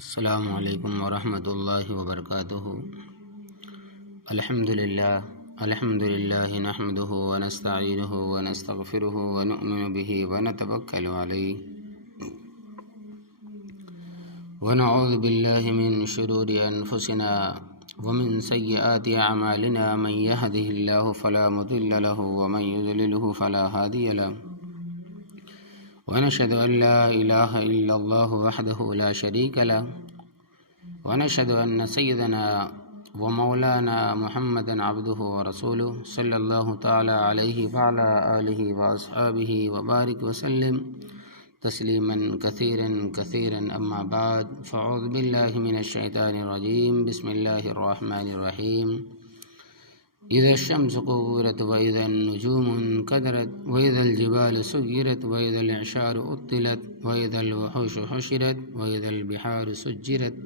السلام علیکم ورحمۃ اللہ وبرکاتہ۔ الحمد للہ نحمده ونستعینه ونستغفره ونؤمن به ونتوکل علیہ ونعوذ باللہ من شرور انفسنا ومن سیئات اعمالنا من يهده اللہ فلا مضل له ومن يضلله فلا هادی له ونشهد أن لا إله إلا الله وحده لا شريك له ونشهد أن سيدنا ومولانا محمدا عبده ورسوله صلى الله تعالى عليه وعلى آله وأصحابه وبارك وسلم تسليما كثيرا أما بعد فأعوذ بالله من الشيطان الرجيم بسم الله الرحمن الرحيم إذا الشمس كورت وإذا النجوم انكدرت وإذا الجبال سيرت وإذا العشار عطلت وإذا الوحوش حشرت وإذا البحار سجرت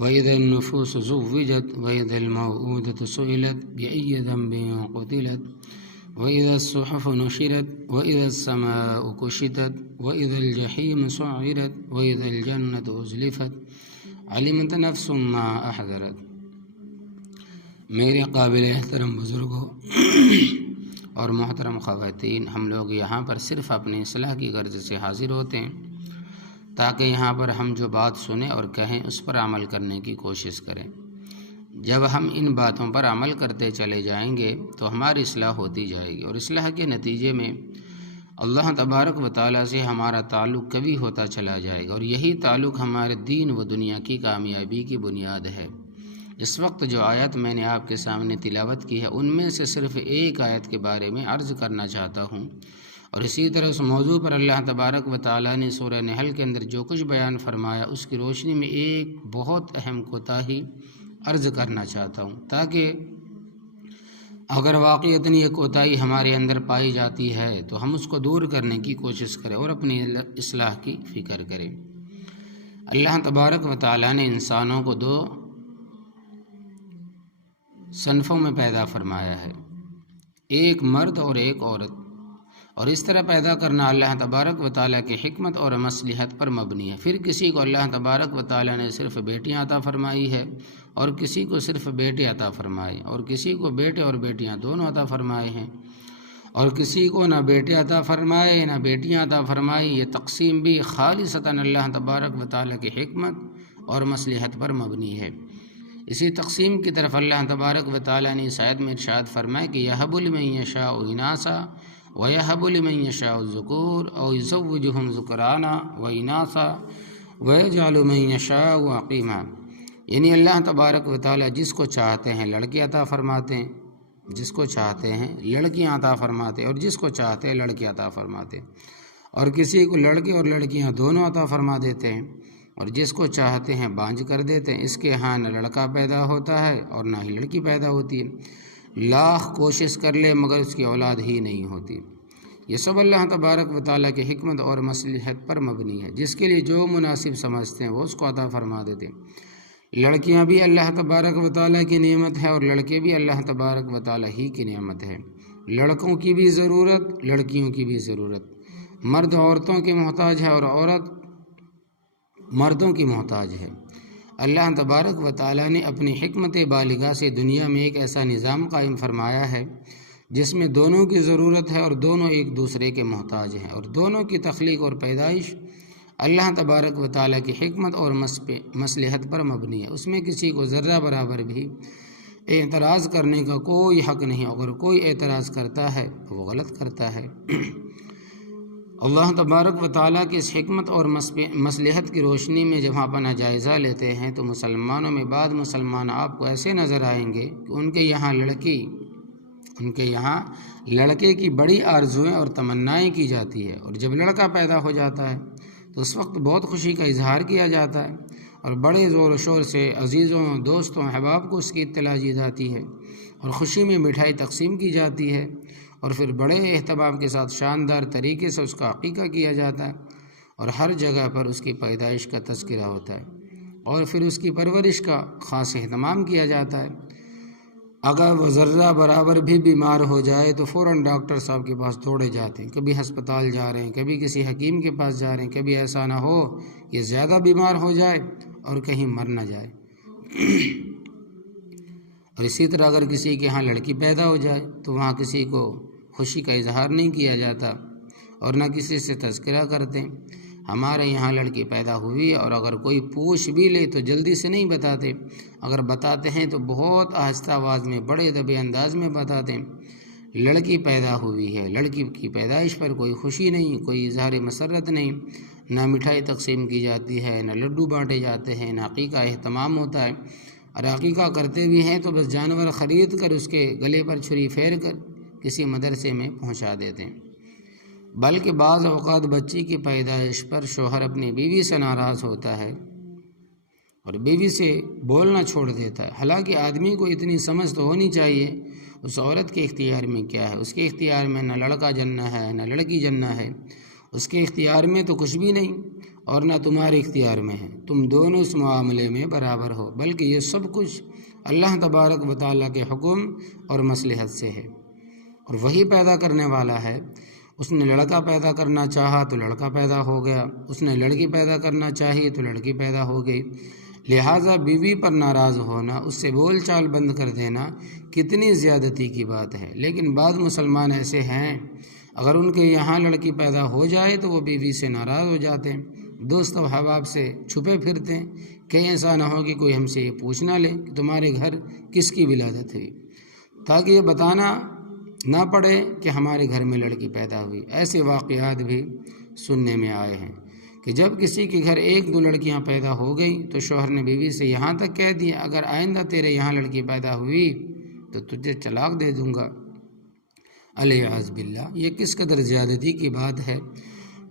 وإذا النفوس زوجت وإذا الموءودة سئلت بأي ذنب قتلت وإذا الصحف نشرت وإذا السماء كشطت وإذا الجحيم سعرت وإذا الجنة أزلفت علمت نفس ما أحضرت۔ میرے قابل احترام بزرگوں اور محترم خواتین، ہم لوگ یہاں پر صرف اپنی اصلاح کی غرض سے حاضر ہوتے ہیں تاکہ یہاں پر ہم جو بات سنیں اور کہیں اس پر عمل کرنے کی کوشش کریں۔ جب ہم ان باتوں پر عمل کرتے چلے جائیں گے تو ہماری اصلاح ہوتی جائے گی، اور اصلاح کے نتیجے میں اللہ تبارک و تعالیٰ سے ہمارا تعلق کبھی ہوتا چلا جائے گا، اور یہی تعلق ہمارے دین و دنیا کی کامیابی کی بنیاد ہے۔ اس وقت جو آیت میں نے آپ کے سامنے تلاوت کی ہے، ان میں سے صرف ایک آیت کے بارے میں عرض کرنا چاہتا ہوں، اور اسی طرح اس موضوع پر اللہ تبارک و تعالیٰ نے سورہ نحل کے اندر جو کچھ بیان فرمایا اس کی روشنی میں ایک بہت اہم کوتاہی عرض کرنا چاہتا ہوں، تاکہ اگر واقعتاً یہ کوتاہی ہمارے اندر پائی جاتی ہے تو ہم اس کو دور کرنے کی کوشش کریں اور اپنی اصلاح کی فکر کریں۔ اللہ تبارک و تعالیٰ نے انسانوں کو دو صنفوں میں پیدا فرمایا ہے، ایک مرد اور ایک عورت، اور اس طرح پیدا کرنا اللہ تبارک و تعالیٰ کی حکمت اور مصلحت پر مبنی ہے۔ پھر کسی کو اللہ تبارک و تعالیٰ نے صرف بیٹیاں عطا فرمائی ہے، اور کسی کو صرف بیٹے عطا فرمائے، اور کسی کو بیٹے اور بیٹیاں دونوں عطا فرمائے ہیں، اور کسی کو نہ بیٹے عطا فرمائے نہ بیٹیاں عطا فرمائی۔ یہ تقسیم بھی خالصتاً اللہ تبارک و تعالیٰ کی حکمت اور مصلحت پر مبنی ہے۔ اسی تقسیم کی طرف اللہ تبارک و تعالیٰ نے اس آیت میں ارشاد فرمایا کہ یَهَبُ لِمَن یَشَاءُ اِنَاثًا وَيَهَبُ لِمَن یَشَاءُ الذُّکُورَ أَوْ يُزَوِّجُهُمْ ذُکْرَانًا وَإِنَاثًا وَيَجْعَلُ مَن یَشَاءُ عَقِیمًا، یعنی اللہ تبارک و تعالیٰ جس کو چاہتے ہیں لڑکے عطا فرماتے ہیں، جس کو چاہتے ہیں لڑکیاں عطا فرماتے ہیں، اور جس کو چاہتے ہیں لڑکے عطا فرماتے ہیں، اور کسی کو لڑکے اور لڑکیاں دونوں عطا فرما دیتے ہیں، اور جس کو چاہتے ہیں بانجھ کر دیتے ہیں۔ اس کے ہاں نہ لڑکا پیدا ہوتا ہے اور نہ ہی لڑکی پیدا ہوتی ہے، لاکھ کوشش کر لے مگر اس کی اولاد ہی نہیں ہوتی۔ یہ سب اللہ تبارک و تعالیٰ کی حکمت اور مصلحت پر مبنی ہے، جس کے لیے جو مناسب سمجھتے ہیں وہ اس کو عطا فرما دیتے ہیں۔ لڑکیاں بھی اللہ تبارک و تعالیٰ کی نعمت ہے، اور لڑکے بھی اللہ تبارک و تعالیٰ ہی کی نعمت ہے۔ لڑکوں کی بھی ضرورت، لڑکیوں کی بھی ضرورت، مرد عورتوں کے محتاج ہے اور عورت مردوں کی محتاج ہے۔ اللہ تبارک و تعالیٰ نے اپنی حکمت بالغہ سے دنیا میں ایک ایسا نظام قائم فرمایا ہے جس میں دونوں کی ضرورت ہے اور دونوں ایک دوسرے کے محتاج ہیں، اور دونوں کی تخلیق اور پیدائش اللہ تبارک و تعالیٰ کی حکمت اور مصلحت پر مبنی ہے۔ اس میں کسی کو ذرہ برابر بھی اعتراض کرنے کا کوئی حق نہیں، اگر کوئی اعتراض کرتا ہے تو وہ غلط کرتا ہے۔ اللہ تبارک و تعالیٰ کی اس حکمت اور مصلحت کی روشنی میں جب ہم اپنا جائزہ لیتے ہیں تو مسلمانوں میں بعض مسلمان آپ کو ایسے نظر آئیں گے کہ ان کے یہاں لڑکے کی بڑی آرزوئیں اور تمنائیں کی جاتی ہے، اور جب لڑکا پیدا ہو جاتا ہے تو اس وقت بہت خوشی کا اظہار کیا جاتا ہے، اور بڑے زور و شور سے عزیزوں دوستوں احباب کو اس کی اطلاع دی جاتی ہے، اور خوشی میں مٹھائی تقسیم کی جاتی ہے، اور پھر بڑے اہتمام کے ساتھ شاندار طریقے سے اس کا عقیقہ کیا جاتا ہے، اور ہر جگہ پر اس کی پیدائش کا تذکرہ ہوتا ہے، اور پھر اس کی پرورش کا خاص اہتمام کیا جاتا ہے۔ اگر وہ ذرہ برابر بھی بیمار ہو جائے تو فوراً ڈاکٹر صاحب کے پاس دوڑے جاتے ہیں، کبھی ہسپتال جا رہے ہیں، کبھی کسی حکیم کے پاس جا رہے ہیں، کبھی ایسا نہ ہو کہ زیادہ بیمار ہو جائے اور کہیں مر نہ جائے۔ اور اسی طرح اگر کسی کے ہاں لڑکی پیدا ہو جائے تو وہاں کسی کو خوشی کا اظہار نہیں کیا جاتا اور نہ کسی سے تذکرہ کرتے۔ ہمارے یہاں لڑکی پیدا ہوئی اور اگر کوئی پوچھ بھی لے تو جلدی سے نہیں بتاتے، اگر بتاتے ہیں تو بہت آہستہ آواز میں، بڑے دبے انداز میں بتاتے ہیں لڑکی پیدا ہوئی ہے۔ لڑکی کی پیدائش پر کوئی خوشی نہیں، کوئی اظہار مسرت نہیں، نہ مٹھائی تقسیم کی جاتی ہے، نہ لڈو بانٹے جاتے ہیں، نہ عقیقہ اہتمام ہوتا ہے۔ اور عقیقہ کرتے بھی ہیں تو بس جانور خرید کر اس کے گلے پر چھری پھیر کر کسی مدرسے میں پہنچا دیتے ہیں۔ بلکہ بعض اوقات بچی کی پیدائش پر شوہر اپنی بیوی سے ناراض ہوتا ہے اور بیوی سے بولنا چھوڑ دیتا ہے۔ حالانکہ آدمی کو اتنی سمجھ تو ہونی چاہیے اس عورت کے اختیار میں کیا ہے۔ اس کے اختیار میں نہ لڑکا جننا ہے نہ لڑکی جننا ہے، اس کے اختیار میں تو کچھ بھی نہیں اور نہ تمہارے اختیار میں ہے۔ تم دونوں اس معاملے میں برابر ہو، بلکہ یہ سب کچھ اللہ تبارک و تعالیٰ کے حکم اور مصلحت سے ہے، اور وہی پیدا کرنے والا ہے۔ اس نے لڑکا پیدا کرنا چاہا تو لڑکا پیدا ہو گیا، اس نے لڑکی پیدا کرنا چاہی تو لڑکی پیدا ہو گئی۔ لہٰذا بیوی پر ناراض ہونا، اس سے بول چال بند کر دینا کتنی زیادتی کی بات ہے۔ لیکن بعض مسلمان ایسے ہیں اگر ان کے یہاں لڑکی پیدا ہو جائے تو وہ بیوی سے ناراض ہو جاتے ہیں، دوست و احباب سے چھپے پھرتے ہیں، کہیں ایسا نہ ہو کہ کوئی ہم سے یہ پوچھ نہ لے کہ تمہارے گھر کس کی ولادت ہوئی، تاکہ یہ بتانا نہ پڑے کہ ہمارے گھر میں لڑکی پیدا ہوئی۔ ایسے واقعات بھی سننے میں آئے ہیں کہ جب کسی کے گھر ایک دو لڑکیاں پیدا ہو گئی تو شوہر نے بیوی سے یہاں تک کہہ دیا اگر آئندہ تیرے یہاں لڑکی پیدا ہوئی تو تجھے طلاق دے دوں گا۔ الیاذ باللہ، یہ کس قدر زیادتی کی بات ہے۔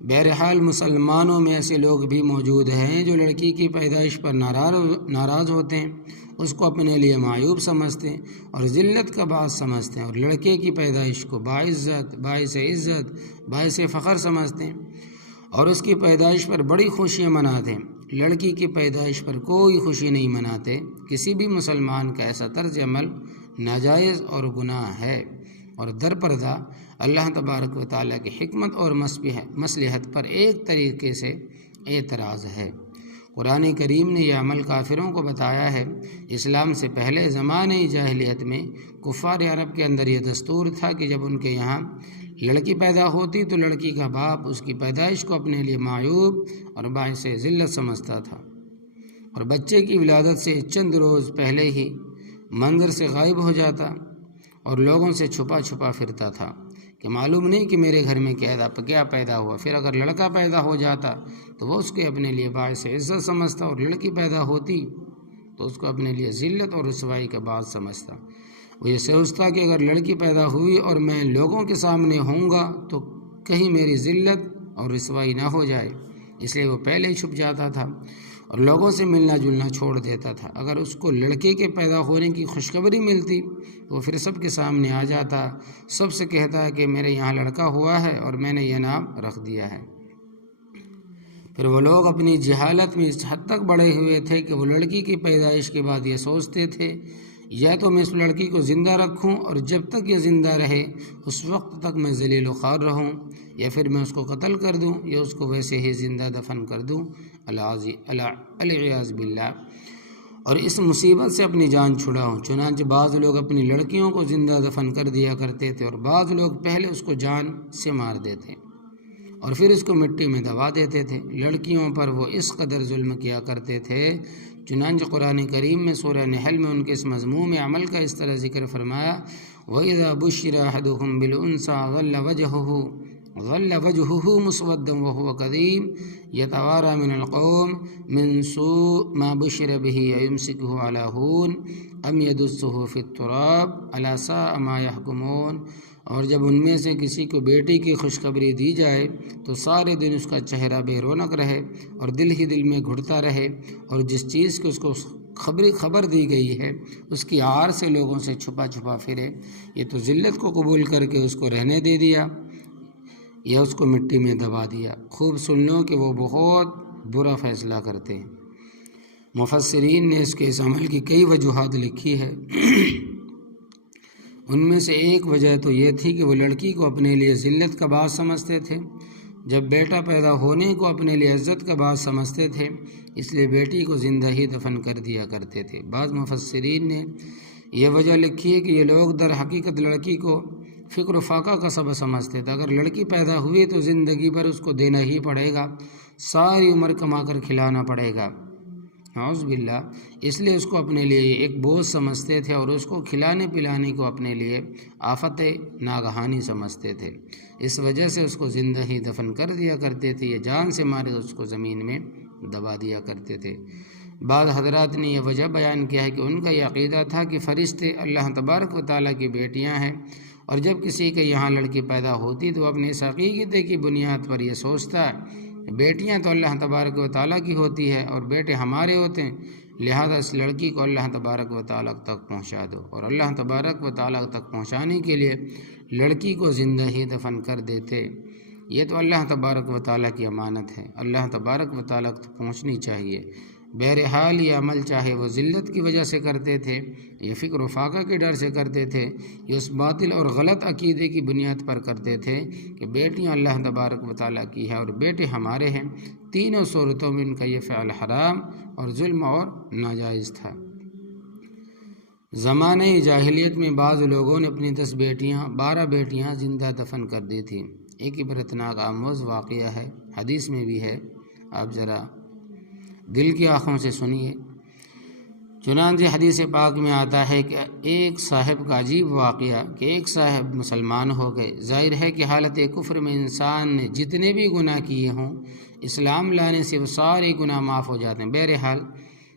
بہرحال مسلمانوں میں ایسے لوگ بھی موجود ہیں جو لڑکی کی پیدائش پر ناراض ہوتے ہیں، اس کو اپنے لیے معیوب سمجھتے ہیں اور ذلت کا باعث سمجھتے ہیں، اور لڑکے کی پیدائش کو باعزت، باعث عزت، باعث فخر سمجھتے ہیں اور اس کی پیدائش پر بڑی خوشیاں مناتے ہیں۔ لڑکی کی پیدائش پر کوئی خوشی نہیں مناتے۔ کسی بھی مسلمان کا ایسا طرز عمل ناجائز اور گناہ ہے اور در پردہ اللہ تبارک و تعالیٰ کی حکمت اور مصلحت پر ایک طریقے سے اعتراض ہے۔ قرآن کریم نے یہ عمل کافروں کو بتایا ہے۔ اسلام سے پہلے زمانہ جاہلیت میں کفار عرب کے اندر یہ دستور تھا کہ جب ان کے یہاں لڑکی پیدا ہوتی تو لڑکی کا باپ اس کی پیدائش کو اپنے لیے معیوب اور باعث ذلت سمجھتا تھا اور بچے کی ولادت سے چند روز پہلے ہی منظر سے غائب ہو جاتا اور لوگوں سے چھپا چھپا پھرتا تھا کہ معلوم نہیں کہ میرے گھر میں کیا پیدا ہوا۔ پھر اگر لڑکا پیدا ہو جاتا تو وہ اس کے اپنے لیے باعث عزت سمجھتا اور لڑکی پیدا ہوتی تو اس کو اپنے لیے ذلت اور رسوائی کا باعث سمجھتا۔ وہ یہ سوچتا کہ اگر لڑکی پیدا ہوئی اور میں لوگوں کے سامنے ہوں گا تو کہیں میری ذلت اور رسوائی نہ ہو جائے، اس لیے وہ پہلے ہی چھپ جاتا تھا اور لوگوں سے ملنا جلنا چھوڑ دیتا تھا۔ اگر اس کو لڑکے کے پیدا ہونے کی خوشخبری ملتی تو وہ پھر سب کے سامنے آ جاتا، سب سے کہتا ہے کہ میرے یہاں لڑکا ہوا ہے اور میں نے یہ نام رکھ دیا ہے۔ پھر وہ لوگ اپنی جہالت میں اس حد تک بڑھے ہوئے تھے کہ وہ لڑکی کی پیدائش کے بعد یہ سوچتے تھے یا تو میں اس لڑکی کو زندہ رکھوں اور جب تک یہ زندہ رہے اس وقت تک میں ذلیل و خوار رہوں، یا پھر میں اس کو قتل کر دوں یا اس کو ویسے ہی زندہ دفن کر دوں، الیاذ باللہ، اور اس مصیبت سے اپنی جان چھڑاؤں۔ چنانچہ بعض لوگ اپنی لڑکیوں کو زندہ دفن کر دیا کرتے تھے اور بعض لوگ پہلے اس کو جان سے مار دیتے اور پھر اس کو مٹی میں دبا دیتے تھے۔ لڑکیوں پر وہ اس قدر ظلم کیا کرتے تھے، چنانچہ قرآن کریم میں سورہ نحل میں ان کے اس مضموم عمل کا اس طرح ذکر فرمایا، وَإِذَا بُشِّرَ أَحَدُهُم بِالْأُنثىٰ ظل وجهه مسودا وهو كظيم يتوارى من القوم من سوء ما بشر به أيمسكه على هون أم يدسه في التراب ألا ساء ما يحكمون۔ اور جب ان میں سے کسی کو بیٹی کی خوشخبری دی جائے تو سارے دن اس کا چہرہ بے رونق رہے اور دل ہی دل میں گھٹتا رہے، اور جس چیز کی اس کو خبر دی گئی ہے اس کی عار سے لوگوں سے چھپا چھپا پھرے، یہ تو ذلت کو قبول کر کے اس کو رہنے دے دیا یا اس کو مٹی میں دبا دیا۔ خوب سن لو کہ وہ بہت برا فیصلہ کرتے ہیں۔ مفسرین نے اس کے اس عمل کی کئی وجوہات لکھی ہے۔ ان میں سے ایک وجہ تو یہ تھی کہ وہ لڑکی کو اپنے لیے ذلت کا باعث سمجھتے تھے، جب بیٹا پیدا ہونے کو اپنے لیے عزت کا باعث سمجھتے تھے، اس لیے بیٹی کو زندہ ہی دفن کر دیا کرتے تھے۔ بعض مفسرین نے یہ وجہ لکھی ہے کہ یہ لوگ در حقیقت لڑکی کو فکر و فاقہ کا سبب سمجھتے تھے۔ اگر لڑکی پیدا ہوئی تو زندگی بھر اس کو دینا ہی پڑے گا، ساری عمر کما کر کھلانا پڑے گا، اعوذ باللہ، اس لیے اس کو اپنے لیے ایک بوجھ سمجھتے تھے اور اس کو کھلانے پلانے کو اپنے لیے آفت ناگہانی سمجھتے تھے۔ اس وجہ سے اس کو زندہ ہی دفن کر دیا کرتے تھے، یہ جان سے مارے اس کو زمین میں دبا دیا کرتے تھے۔ بعض حضرات نے یہ وجہ بیان کیا ہے کہ ان کا یہ عقیدہ تھا کہ فرشتے اللہ تبارک و تعالیٰ کی بیٹیاں ہیں، اور جب کسی کے یہاں لڑکی پیدا ہوتی تو وہ اپنے اس عقیدے کی بنیاد پر یہ سوچتا ہے بیٹیاں تو اللہ تبارک و تعالیٰ کی ہوتی ہے اور بیٹے ہمارے ہوتے ہیں، لہذا اس لڑکی کو اللہ تبارک و تعالیٰ تک پہنچا دو، اور اللہ تبارک و تعالیٰ تک پہنچانے کے لیے لڑکی کو زندہ ہی دفن کر دیتے۔ یہ تو اللہ تبارک و تعالیٰ کی امانت ہے، اللہ تبارک و تعالیٰ تک پہنچنی چاہیے۔ بہرحال یہ عمل چاہے وہ ذلت کی وجہ سے کرتے تھے یا فکر و فاقہ کے ڈر سے کرتے تھے، یہ اس باطل اور غلط عقیدے کی بنیاد پر کرتے تھے کہ بیٹیاں اللہ تبارک و تعالیٰ کی ہے اور بیٹے ہمارے ہیں، تینوں صورتوں میں ان کا یہ فعل حرام اور ظلم اور ناجائز تھا۔ زمانہ جاہلیت میں بعض لوگوں نے اپنی 12 بیٹیاں زندہ دفن کر دی تھیں۔ ایک عبرتناک آموز واقعہ ہے، حدیث میں بھی ہے، آپ ذرا دل کی آنکھوں سے سنیے۔ چنانچہ حدیث پاک میں آتا ہے کہ ایک صاحب کا عجیب واقعہ کہ ایک صاحب مسلمان ہو گئے۔ ظاہر ہے کہ حالت کفر میں انسان نے جتنے بھی گناہ کیے ہوں، اسلام لانے سے وہ سارے گناہ معاف ہو جاتے ہیں۔ بہرحال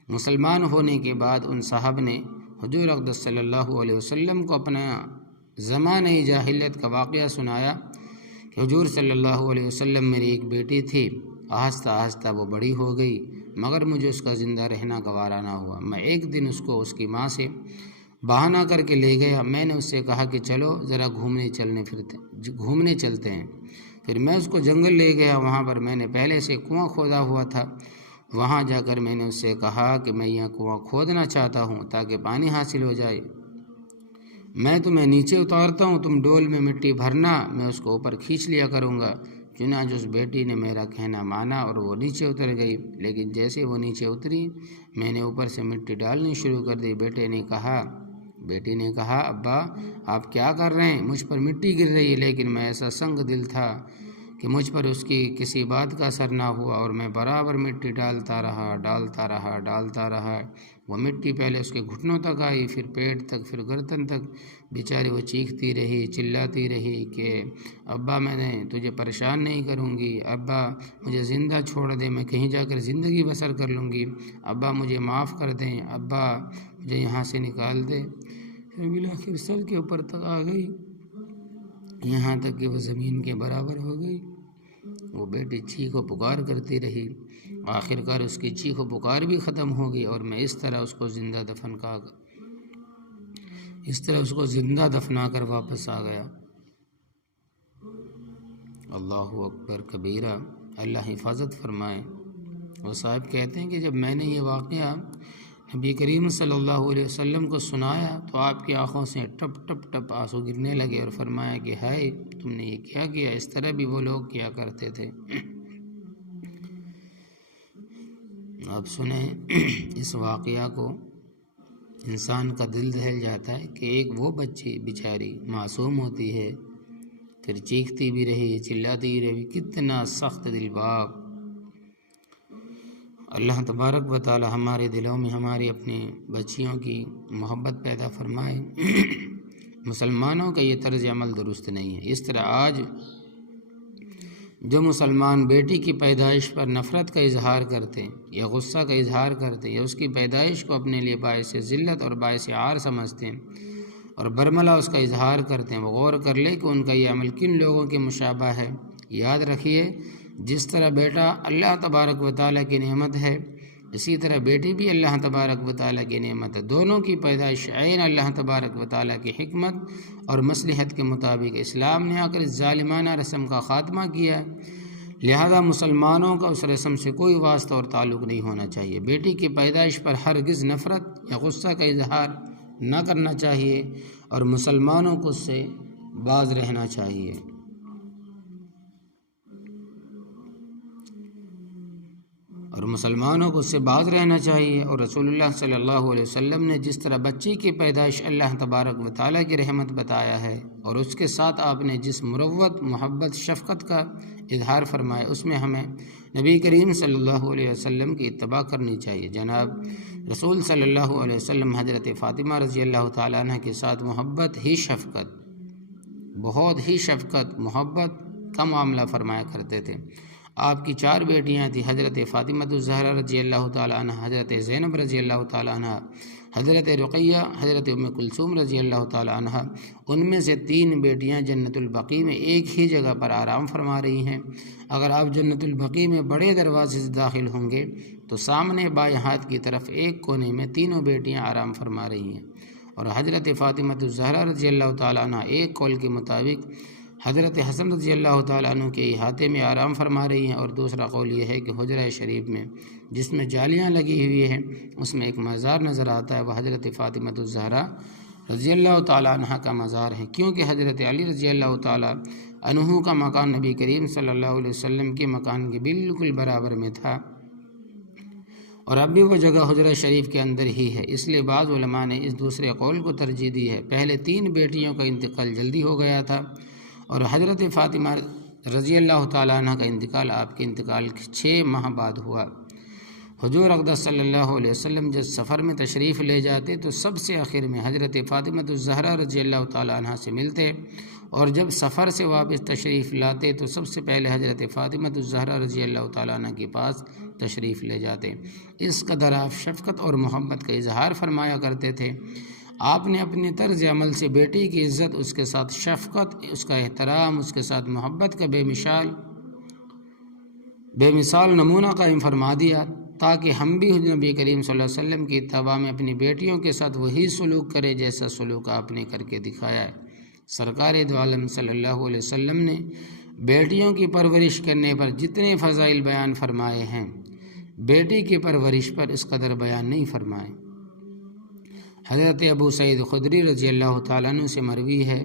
مسلمان ہونے کے بعد ان صاحب نے حضور اقدس صلی اللہ علیہ وسلم کو اپنا زمانہ جاہلیت کا واقعہ سنایا کہ حضور صلی اللہ علیہ وسلم میری ایک بیٹی تھی، آہستہ آہستہ وہ بڑی ہو گئی، مگر مجھے اس کا زندہ رہنا گوارا نہ ہوا۔ میں ایک دن اس کو اس کی ماں سے بہانہ کر کے لے گیا۔ میں نے اس سے کہا کہ چلو ذرا گھومنے چلتے ہیں۔ پھر میں اس کو جنگل لے گیا، وہاں پر میں نے پہلے سے کنواں کھودا ہوا تھا۔ وہاں جا کر میں نے اس سے کہا کہ میں یہاں کنواں کھودنا چاہتا ہوں تاکہ پانی حاصل ہو جائے، میں تمہیں نیچے اتارتا ہوں، تم ڈول میں مٹی بھرنا، میں اس کو اوپر کھینچ لیا کروں گا۔ چنانچہ اس بیٹی نے میرا کہنا مانا اور وہ نیچے اتر گئی، لیکن جیسے وہ نیچے اتری میں نے اوپر سے مٹی ڈالنی شروع کر دی۔ بیٹی نے کہا ابا آپ کیا کر رہے ہیں؟ مجھ پر مٹی گر رہی ہے، لیکن میں ایسا سنگ دل تھا کہ مجھ پر اس کی کسی بات کا اثر نہ ہوا اور میں برابر مٹی ڈالتا رہا۔ وہ مٹی پہلے اس کے گھٹنوں تک آئی، پھر پیٹ تک، پھر گردن تک۔ بیچاری وہ چیختی رہی، چلاتی رہی کہ ابا میں نے تجھے پریشان نہیں کروں گی، ابا مجھے زندہ چھوڑ دے، میں کہیں جا کر زندگی بسر کر لوں گی، ابا مجھے معاف کر دیں، ابا مجھے یہاں سے نکال دے۔ پھر بالآخر سر کے اوپر تک آ گئی، یہاں تک کہ وہ زمین کے برابر ہو گئی۔ وہ بیٹی چیخ و پکار کرتی رہی، آخرکار اس کی چیخ و پکار بھی ختم ہو گئی اور میں اس طرح اس کو زندہ دفنا کر واپس آ گیا۔ اللہ اکبر کبیرہ، اللہ حفاظت فرمائے۔ وہ صاحب کہتے ہیں کہ جب میں نے یہ واقعہ نبی کریم صلی اللہ علیہ وسلم کو سنایا تو آپ کی آنکھوں سے ٹپ ٹپ ٹپ آنسو گرنے لگے اور فرمایا کہ ہائے تم نے یہ کیا کیا، اس طرح بھی وہ لوگ کیا کرتے تھے۔ آپ سنیں اس واقعہ کو، انسان کا دل دہل جاتا ہے کہ ایک وہ بچی بیچاری معصوم ہوتی ہے، پھر چیختی بھی رہی، چلاتی رہی، کتنا سخت دل باپ۔ اللہ تبارک و تعالی ہمارے دلوں میں ہماری اپنی بچیوں کی محبت پیدا فرمائے۔ مسلمانوں کا یہ طرز عمل درست نہیں ہے۔ اس طرح آج جو مسلمان بیٹی کی پیدائش پر نفرت کا اظہار کرتے ہیں یا غصہ کا اظہار کرتے ہیں یا اس کی پیدائش کو اپنے لیے باعث ذلت اور باعث عار سمجھتے ہیں اور برملا اس کا اظہار کرتے ہیں، وہ غور کر لے کہ ان کا یہ عمل کن لوگوں کے مشابہ ہے۔ یاد رکھیے جس طرح بیٹا اللہ تبارک و تعالیٰ کی نعمت ہے، اسی طرح بیٹی بھی اللہ تبارک و تعالیٰ کی نعمت ہے۔ دونوں کی پیدائش عین اللہ تبارک و تعالیٰ کی حکمت اور مصلحت کے مطابق اسلام نے آ کر اس ظالمانہ رسم کا خاتمہ کیا ہے، لہذا مسلمانوں کا اس رسم سے کوئی واسطہ اور تعلق نہیں ہونا چاہیے۔ بیٹی کی پیدائش پر ہرگز نفرت یا غصہ کا اظہار نہ کرنا چاہیے اور مسلمانوں کو اس سے باز رہنا چاہیے۔ اور مسلمانوں کو اس سے باز رہنا چاہیے۔ اور رسول اللہ صلی اللہ علیہ وسلم نے جس طرح بچی کی پیدائش اللہ تبارک و تعالیٰ کی رحمت بتایا ہے، اور اس کے ساتھ آپ نے جس مروت، محبت، شفقت کا اظہار فرمایا، اس میں ہمیں نبی کریم صلی اللہ علیہ وسلم کی اتباع کرنی چاہیے۔ جناب رسول صلی اللہ علیہ وسلم حضرت فاطمہ رضی اللہ تعالیٰ عنہ کے ساتھ محبت ہی شفقت، بہت ہی شفقت محبت کا معاملہ فرمایا کرتے تھے۔ آپ کی 4 بیٹیاں تھیں، حضرت فاطمہ الزہرا رضی اللہ تعالیٰ عنہ، حضرت زینب رضی اللہ تعالیٰ عنہ، حضرت رقیہ، حضرت ام کلثوم رضی اللہ تعالیٰ عنہ۔ ان میں سے 3 بیٹیاں جنت البقیع میں ایک ہی جگہ پر آرام فرما رہی ہیں۔ اگر آپ جنت البقیع میں بڑے دروازے سے داخل ہوں گے تو سامنے بائیں ہاتھ کی طرف ایک کونے میں تینوں بیٹیاں آرام فرما رہی ہیں۔ اور حضرت فاطمہ الزہرا رضی اللہ تعالیٰ عنہ ایک قول کے مطابق حضرت حسن رضی اللہ تعالیٰ عنہ کے احاطے میں آرام فرما رہی ہیں، اور دوسرا قول یہ ہے کہ حجرہ شریف میں جس میں جالیاں لگی ہوئی ہیں اس میں ایک مزار نظر آتا ہے، وہ حضرت فاطمہ الزہرا رضی اللہ تعالیٰ عنہ کا مزار ہے، کیونکہ حضرت علی رضی اللہ تعالیٰ عنہ کا مکان نبی کریم صلی اللہ علیہ وسلم کے مکان کے بالکل برابر میں تھا، اور اب بھی وہ جگہ حجرہ شریف کے اندر ہی ہے۔ اس لیے بعض علماء نے اس دوسرے قول کو ترجیح دی ہے۔ پہلے 3 بیٹیوں کا انتقال جلدی ہو گیا تھا، اور حضرت فاطمہ رضی اللہ تعالیٰ عنہ کا انتقال آپ کے انتقال کے 6 ماہ بعد ہوا۔ حضور اقدس صلی اللہ علیہ وسلم جب سفر میں تشریف لے جاتے تو سب سے آخر میں حضرت فاطمہ الزہرا رضی اللہ تعالیٰ عنہ سے ملتے، اور جب سفر سے واپس تشریف لاتے تو سب سے پہلے حضرت فاطمہ الزہرا رضی اللہ تعالیٰ عنہ کے پاس تشریف لے جاتے۔ اس قدر آپ شفقت اور محبت کا اظہار فرمایا کرتے تھے۔ آپ نے اپنے طرز عمل سے بیٹی کی عزت، اس کے ساتھ شفقت، اس کا احترام، اس کے ساتھ محبت کا بے مثال نمونہ قائم فرما دیا، تاکہ ہم بھی نبی کریم صلی اللہ علیہ وسلم کی اتباع میں اپنی بیٹیوں کے ساتھ وہی سلوک کریں جیسا سلوک آپ نے کر کے دکھایا ہے۔ سرکار دو عالم صلی اللہ علیہ وسلم نے بیٹیوں کی پرورش کرنے پر جتنے فضائل بیان فرمائے ہیں، بیٹی کی پرورش پر اس قدر بیان نہیں فرمائے۔ حضرت ابو سعید خدری رضی اللہ تعالیٰ عنہ سے مروی ہے،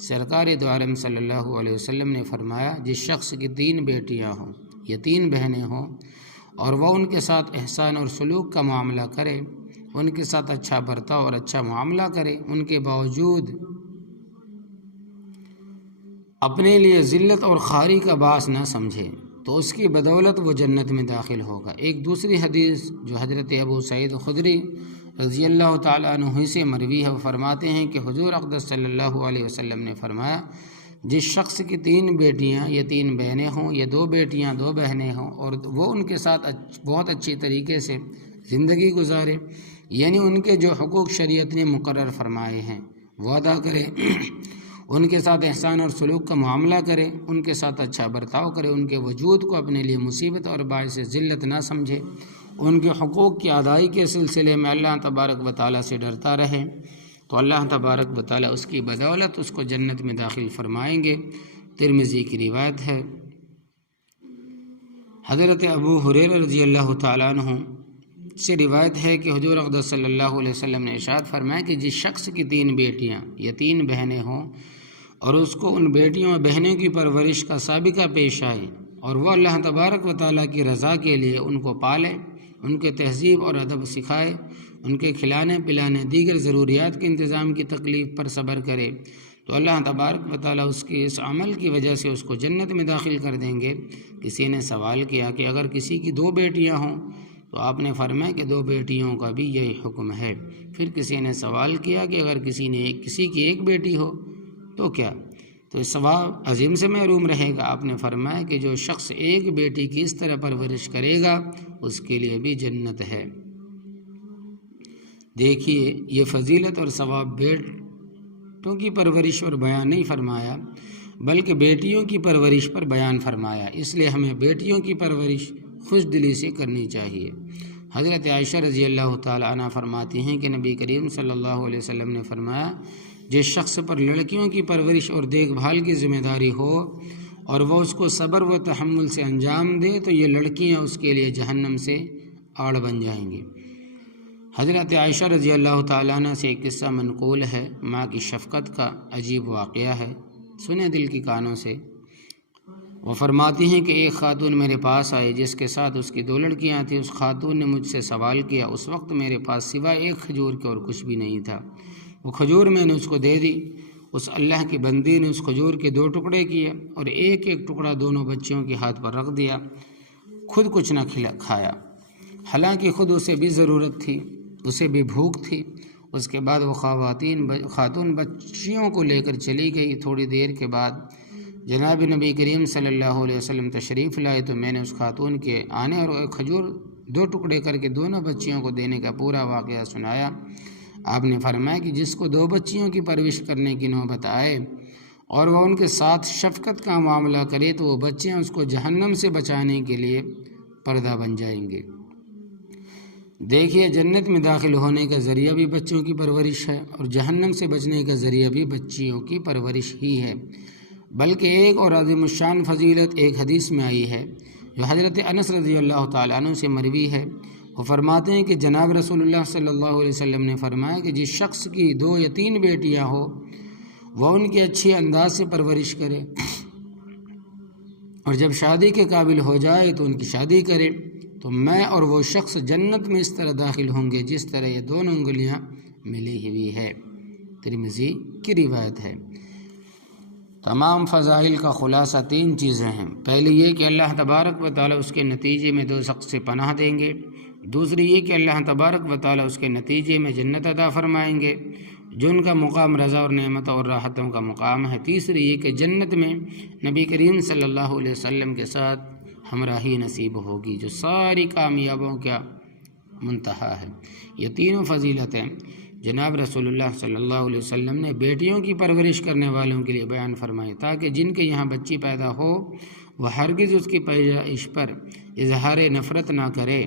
سرکار دو عالم صلی اللہ علیہ وسلم نے فرمایا، جس شخص کی 3 بیٹیاں ہوں یا 3 بہنیں ہوں اور وہ ان کے ساتھ احسان اور سلوک کا معاملہ کرے، ان کے ساتھ اچھا برتاؤ اور اچھا معاملہ کرے، ان کے باوجود اپنے لیے ذلت اور خواری کا باعث نہ سمجھے، تو اس کی بدولت وہ جنت میں داخل ہوگا۔ ایک دوسری حدیث جو حضرت ابو سعید خدری رضی اللہ تعالیٰ عنہ سے مروی ہے، وہ فرماتے ہیں کہ حضور اقدس صلی اللہ علیہ وسلم نے فرمایا، جس شخص کی 3 بیٹیاں یا 3 بہنیں ہوں یا 2 بیٹیاں 2 بہنیں ہوں اور وہ ان کے ساتھ بہت اچھی طریقے سے زندگی گزارے، یعنی ان کے جو حقوق شریعت نے مقرر فرمائے ہیں وہ ادا کرے، ان کے ساتھ احسان اور سلوک کا معاملہ کرے، ان کے ساتھ اچھا برتاؤ کرے، ان کے وجود کو اپنے لیے مصیبت اور باعث ذلت نہ سمجھے، ان کے حقوق کی ادائیگی کے سلسلے میں اللہ تبارک و تعالیٰ سے ڈرتا رہے، تو اللہ تبارک و تعالیٰ اس کی بدولت اس کو جنت میں داخل فرمائیں گے۔ ترمذی کی روایت ہے۔ حضرت ابو ہریرہ رضی اللہ تعالیٰ عنہ سے روایت ہے کہ حضور اقدس صلی اللہ علیہ وسلم نے ارشاد فرمایا کہ جس شخص کی 3 بیٹیاں یا 3 بہنیں ہوں اور اس کو ان بیٹیوں اور بہنوں کی پرورش کا سابقہ پیش آئے، اور وہ اللہ تبارک و تعالیٰ کی رضا کے لیے ان کو پالے، ان کے تہذیب اور ادب سکھائے، ان کے کھلانے پلانے دیگر ضروریات کے انتظام کی تکلیف پر صبر کرے، تو اللہ تبارک و تعالیٰ اس کے اس عمل کی وجہ سے اس کو جنت میں داخل کر دیں گے۔ کسی نے سوال کیا کہ اگر کسی کی 2 بیٹیاں ہوں، تو آپ نے فرمایا کہ 2 بیٹیوں کا بھی یہی حکم ہے۔ پھر کسی نے سوال کیا کہ اگر کسی کی 1 بیٹی ہو تو کیا؟ تو اس ثواب عظیم سے محروم رہے گا۔ آپ نے فرمایا کہ جو شخص 1 بیٹی کی اس طرح پرورش کرے گا اس کے لیے بھی جنت ہے۔ دیکھیے، یہ فضیلت اور ثواب بیٹوں کی پرورش پر بیان نہیں فرمایا بلکہ بیٹیوں کی پرورش پر بیان فرمایا، اس لیے ہمیں بیٹیوں کی پرورش خوش دلی سے کرنی چاہیے۔ حضرت عائشہ رضی اللہ تعالیٰ عنہ فرماتی ہیں کہ نبی کریم صلی اللہ علیہ وسلم نے فرمایا، جس شخص پر لڑکیوں کی پرورش اور دیکھ بھال کی ذمہ داری ہو اور وہ اس کو صبر و تحمل سے انجام دے تو یہ لڑکیاں اس کے لیے جہنم سے آڑ بن جائیں گی۔ حضرت عائشہ رضی اللہ تعالیٰ عنہ سے ایک قصہ منقول ہے، ماں کی شفقت کا عجیب واقعہ ہے، سنیں دل کی کانوں سے۔ وہ فرماتی ہیں کہ ایک خاتون میرے پاس آئی جس کے ساتھ اس کی 2 لڑکیاں تھیں۔ اس خاتون نے مجھ سے سوال کیا، اس وقت میرے پاس سوائے ایک کھجور کے اور کچھ بھی نہیں تھا۔ وہ کھجور میں نے اس کو دے دی۔ اس اللہ کی بندی نے اس کھجور کے 2 ٹکڑے کیے اور ایک ایک ٹکڑا دونوں بچیوں کے ہاتھ پر رکھ دیا، خود کچھ نہ کھایا، حالانکہ خود اسے بھی ضرورت تھی، اسے بھی بھوک تھی۔ اس کے بعد وہ خاتون بچیوں کو لے کر چلی گئی۔ تھوڑی دیر کے بعد جناب نبی کریم صلی اللہ علیہ وسلم تشریف لائے تو میں نے اس خاتون کے آنے اور ایک کھجور 2 ٹکڑے کر کے دونوں بچیوں کو دینے کا پورا واقعہ سنایا۔ آپ نے فرمایا کہ جس کو 2 بچیوں کی پرورش کرنے کی نوبت آئے اور وہ ان کے ساتھ شفقت کا معاملہ کرے تو وہ بچیاں اس کو جہنم سے بچانے کے لیے پردہ بن جائیں گے۔ دیکھیے، جنت میں داخل ہونے کا ذریعہ بھی بچوں کی پرورش ہے اور جہنم سے بچنے کا ذریعہ بھی بچیوں کی پرورش ہی ہے۔ بلکہ ایک اور عظیم الشان فضیلت ایک حدیث میں آئی ہے جو حضرت انس رضی اللہ تعالیٰ عنہ سے مروی ہے۔ وہ فرماتے ہیں کہ جناب رسول اللہ صلی اللہ علیہ وسلم نے فرمایا کہ جس شخص کی 2 یا 3 بیٹیاں ہو وہ ان کی اچھی انداز سے پرورش کرے اور جب شادی کے قابل ہو جائے تو ان کی شادی کرے تو میں اور وہ شخص جنت میں اس طرح داخل ہوں گے جس طرح یہ 2 انگلیاں ملی ہوئی ہے۔ ترمذی کی روایت ہے۔ تمام فضائل کا خلاصہ 3 چیزیں ہیں۔ پہلی یہ کہ اللہ تبارک و تعالیٰ اس کے نتیجے میں دوزخ سے پناہ دیں گے۔ دوسری یہ کہ اللہ تبارک و تعالیٰ اس کے نتیجے میں جنت عطا فرمائیں گے جو ان کا مقام رضا اور نعمت اور راحتوں کا مقام ہے۔ تیسری یہ کہ جنت میں نبی کریم صلی اللہ علیہ وسلم کے ساتھ ہمراہی نصیب ہوگی جو ساری کامیابوں کا منتہا ہے۔ یہ تینوں فضیلتیں جناب رسول اللہ صلی اللہ علیہ وسلم نے بیٹیوں کی پرورش کرنے والوں کے لیے بیان فرمائی تاکہ جن کے یہاں بچی پیدا ہو وہ ہرگز اس کی پیدائش پر اظہار نفرت نہ کرے،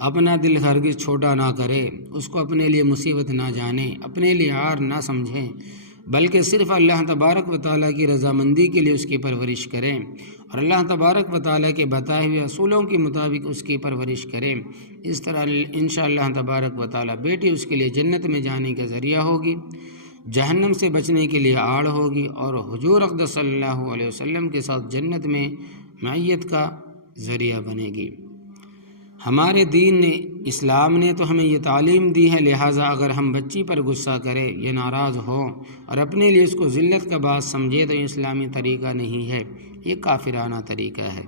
اپنا دل ہرگز چھوٹا نہ کرے، اس کو اپنے لیے مصیبت نہ جانے، اپنے لیے عار نہ سمجھیں، بلکہ صرف اللہ تبارک و تعالیٰ کی رضامندی کے لیے اس کی پرورش کریں اور اللہ تبارک و تعالیٰ کے بتائے ہوئے اصولوں کے مطابق اس کی پرورش کریں۔ اس طرح انشاءاللہ تبارک و تعالیٰ بیٹی اس کے لیے جنت میں جانے کا ذریعہ ہوگی، جہنم سے بچنے کے لیے آڑ ہوگی اور حضور اقدس صلی اللہ علیہ وسلم کے ساتھ جنت میں معیت کا ذریعہ بنے گی۔ ہمارے دین نے، اسلام نے تو ہمیں یہ تعلیم دی ہے، لہٰذا اگر ہم بچی پر غصہ کریں یا ناراض ہوں اور اپنے لیے اس کو ذلت کا باعث سمجھے تو یہ اسلامی طریقہ نہیں ہے، یہ کافرانہ طریقہ ہے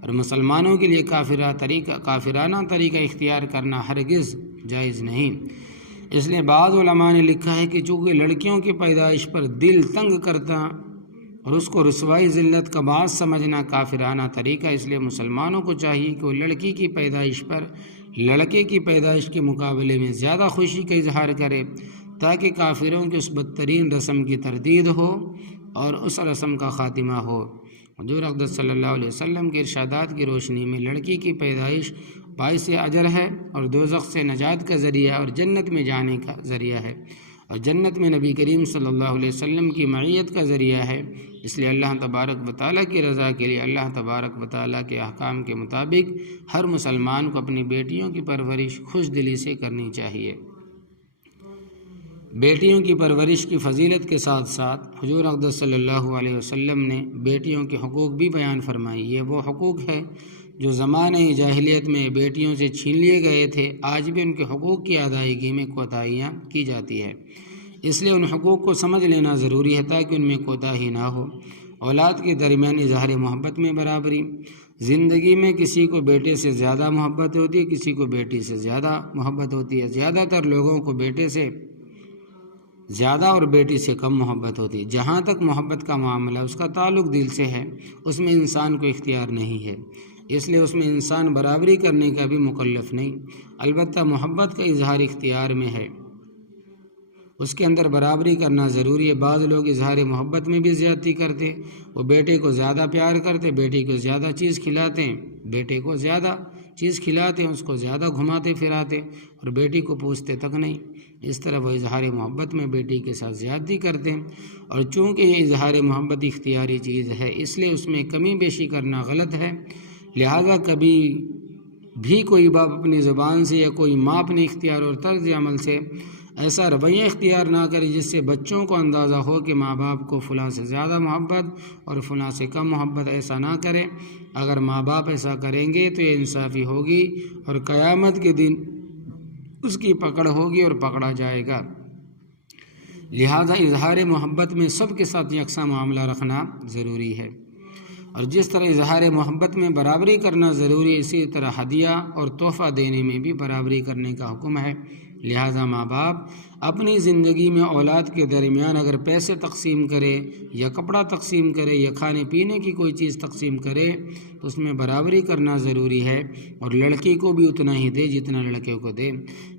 اور مسلمانوں کے لیے کافرانہ طریقہ اختیار کرنا ہرگز جائز نہیں۔ اس لیے بعض علماء نے لکھا ہے کہ چونکہ لڑکیوں کی پیدائش پر دل تنگ کرتا اور اس کو رسوائی ذلت کا باعث سمجھنا کافرانہ طریقہ، اس لیے مسلمانوں کو چاہیے کہ وہ لڑکی کی پیدائش پر لڑکے کی پیدائش کے مقابلے میں زیادہ خوشی کا اظہار کرے تاکہ کافروں کی اس بدترین رسم کی تردید ہو اور اس رسم کا خاتمہ ہو۔ حضور اقدس صلی اللہ علیہ وسلم کے ارشادات کی روشنی میں لڑکی کی پیدائش باعث اجر ہے اور دوزخ سے نجات کا ذریعہ اور جنت میں جانے کا ذریعہ ہے اور جنت میں نبی کریم صلی اللہ علیہ وسلم کی معیت کا ذریعہ ہے۔ اس لیے اللہ تبارک و تعالیٰ کی رضا کے لیے اللہ تبارک و تعالیٰ کے احکام کے مطابق ہر مسلمان کو اپنی بیٹیوں کی پرورش خوش دلی سے کرنی چاہیے۔ بیٹیوں کی پرورش کی فضیلت کے ساتھ ساتھ حضور اقدس صلی اللہ علیہ وسلم نے بیٹیوں کے حقوق بھی بیان فرمائی۔ یہ وہ حقوق ہے جو زمانہ جاہلیت میں بیٹیوں سے چھین لیے گئے تھے، آج بھی ان کے حقوق کی ادائیگی میں کوتاہیاں کی جاتی ہے۔ اس لیے ان حقوق کو سمجھ لینا ضروری ہے تاکہ ان میں کوتاہی نہ ہو۔ اولاد کے درمیان اظہار محبت میں برابری۔ زندگی میں کسی کو بیٹے سے زیادہ محبت ہوتی ہے، کسی کو بیٹی سے زیادہ محبت ہوتی ہے۔ زیادہ تر لوگوں کو بیٹے سے زیادہ اور بیٹی سے کم محبت ہوتی ہے۔ جہاں تک محبت کا معاملہ اس کا تعلق دل سے ہے، اس میں انسان کو اختیار نہیں ہے، اس لیے اس میں انسان برابری کرنے کا بھی مکلف نہیں، البتہ محبت کا اظہار اختیار میں ہے، اس کے اندر برابری کرنا ضروری ہے۔ بعض لوگ اظہار محبت میں بھی زیادتی کرتے، وہ بیٹے کو زیادہ پیار کرتے، بیٹی کو زیادہ چیز کھلاتے ہیں، بیٹے کو زیادہ چیز کھلاتے ہیں، اس کو زیادہ گھماتے پھراتے اور بیٹی کو پوچھتے تک نہیں۔ اس طرح وہ اظہار محبت میں بیٹی کے ساتھ زیادتی کرتے ہیں اور چونکہ یہ اظہار محبت اختیاری چیز ہے اس لیے اس میں کمی بیشی کرنا غلط ہے، لہذا کبھی بھی کوئی باپ اپنی زبان سے یا کوئی ماں اپنے اختیار اور طرز عمل سے ایسا رویہ اختیار نہ کرے جس سے بچوں کو اندازہ ہو کہ ماں باپ کو فلاں سے زیادہ محبت اور فلاں سے کم محبت، ایسا نہ کرے۔ اگر ماں باپ ایسا کریں گے تو یہ انصافی ہوگی اور قیامت کے دن اس کی پکڑ ہوگی اور پکڑا جائے گا۔ لہذا اظہار محبت میں سب کے ساتھ یکساں معاملہ رکھنا ضروری ہے، اور جس طرح اظہار محبت میں برابری کرنا ضروری ہے، اسی طرح ہدیہ اور تحفہ دینے میں بھی برابری کرنے کا حکم ہے۔ لہذا ماں باپ اپنی زندگی میں اولاد کے درمیان اگر پیسے تقسیم کرے یا کپڑا تقسیم کرے یا کھانے پینے کی کوئی چیز تقسیم کرے تو اس میں برابری کرنا ضروری ہے، اور لڑکی کو بھی اتنا ہی دے جتنا لڑکے کو دے۔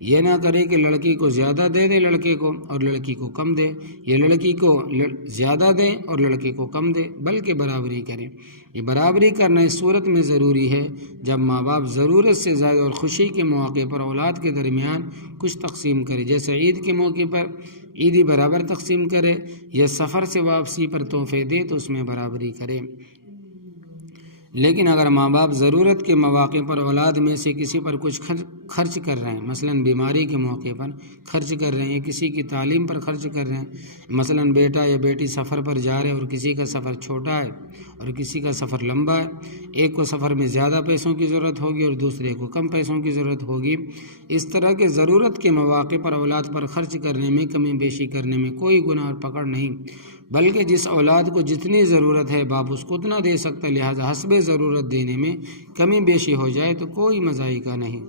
یہ نہ کرے کہ لڑکی کو زیادہ دے لڑکے کو اور لڑکی کو کم دے، یا لڑکی کو زیادہ دے اور لڑکے کو کم دے، بلکہ برابری کرے۔ یہ برابری کرنا اس صورت میں ضروری ہے جب ماں باپ ضرورت سے زائد اور خوشی کے مواقع پر اولاد کے درمیان کچھ تقسیم کرے، جیسے عید کے موقع پر عیدی برابر تقسیم کرے یا سفر سے واپسی پر تحفے دے تو اس میں برابری کرے۔ لیکن اگر ماں باپ ضرورت کے مواقع پر اولاد میں سے کسی پر کچھ خرچ کر رہے ہیں، مثلا بیماری کے موقع پر خرچ کر رہے ہیں یا کسی کی تعلیم پر خرچ کر رہے ہیں، مثلا بیٹا یا بیٹی سفر پر جا رہے ہیں اور کسی کا سفر چھوٹا ہے اور کسی کا سفر لمبا ہے، ایک کو سفر میں زیادہ پیسوں کی ضرورت ہوگی اور دوسرے کو کم پیسوں کی ضرورت ہوگی، اس طرح کے ضرورت کے مواقع پر اولاد پر خرچ کرنے میں کمی بیشی کرنے میں کوئی گناہ اور پکڑ نہیں، بلکہ جس اولاد کو جتنی ضرورت ہے باپ اس کو اتنا دے سکتا ہے، لہذا حسب ضرورت دینے میں کمی بیشی ہو جائے تو کوئی مذائقہ نہیں۔